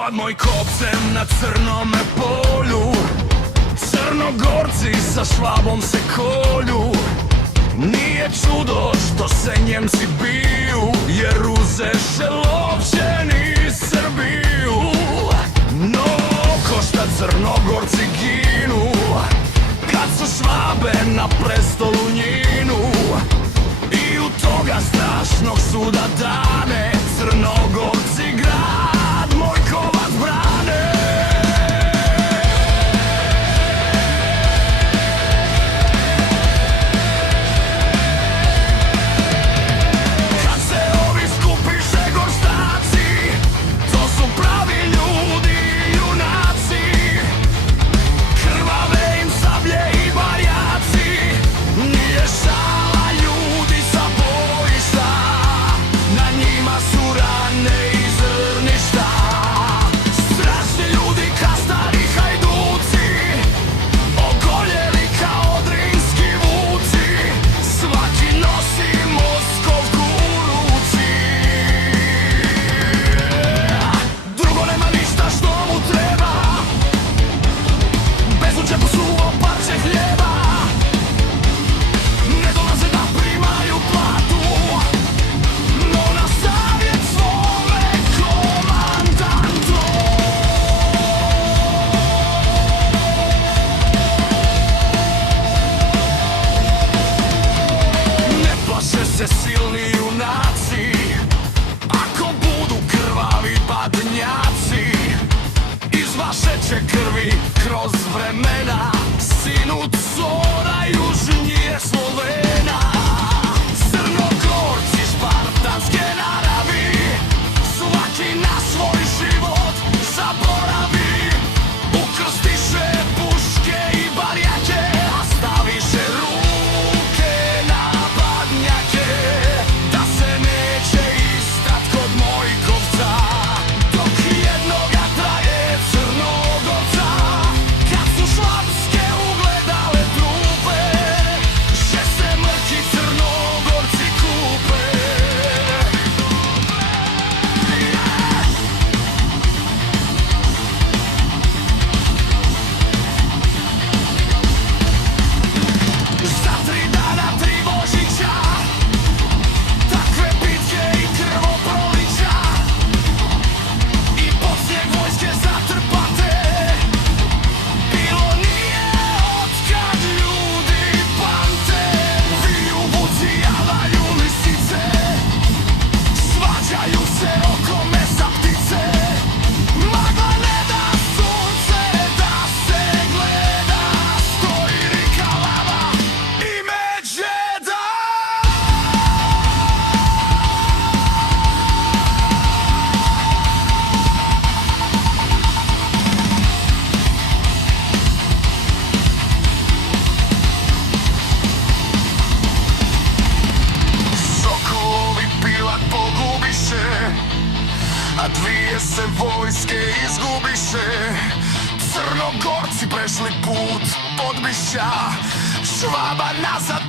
Pod moj kopcem na crnome polju Crnogorci sa Švabom se kolju. Nije čudo što se Njemci biju, jer uzeše lovčeni Srbiju. No, ko šta Crnogorci ginu kad su Švabe na prestolu njinu. I u toga strašnog suda dane Crnogorci grad moj kovac brane. Kad se ovi skupiše gorštaci, to su pravi ljudi i junaci. Krvave im sablje i barjaci, nije šala ljudi sa bojišta. Na njima su rane i zrništa. Strašni ljudi, kastari, hajduci, ogoljeli kao drinski vuci. Svaki nosi moskovku u ruci. Drugo nema ništa što mu treba, bez u džepu suvo parče hljeba. Ne dolaze da primaju platu, no na savjet svome komandantu. Ne plaše se silni junaci, ako budu krvavi badnjaci. Iz vaše će krvi kroz vremena sinut zora južnije Slovena. Crnogorci špartanske naravi, svaki na svoj život zaboravi. Ukrstiše puške i barjake, a staviše ruke na badnjake. Da se neće istat kod Mojkovca, dok jednoga traje Crnogorca. Kad su švapske ugledale trupe, že se mrki Crnogorci kupe. Za 3 dana 3 Božića, takve bitke i krvoprolića. I pod snijeg vojske zatrpate, bilo nije otkad ljudi pamte. Viju vuci, javaju lisice, svađaju se oko mesa ptice. Magla ne da sunce da se gleda, stoji rika lava i međeda. Sokolovi Pilat pogubiše, a 2 se vojske izgubiše. Crnogorci prešli put Podbišća, Švaba nazad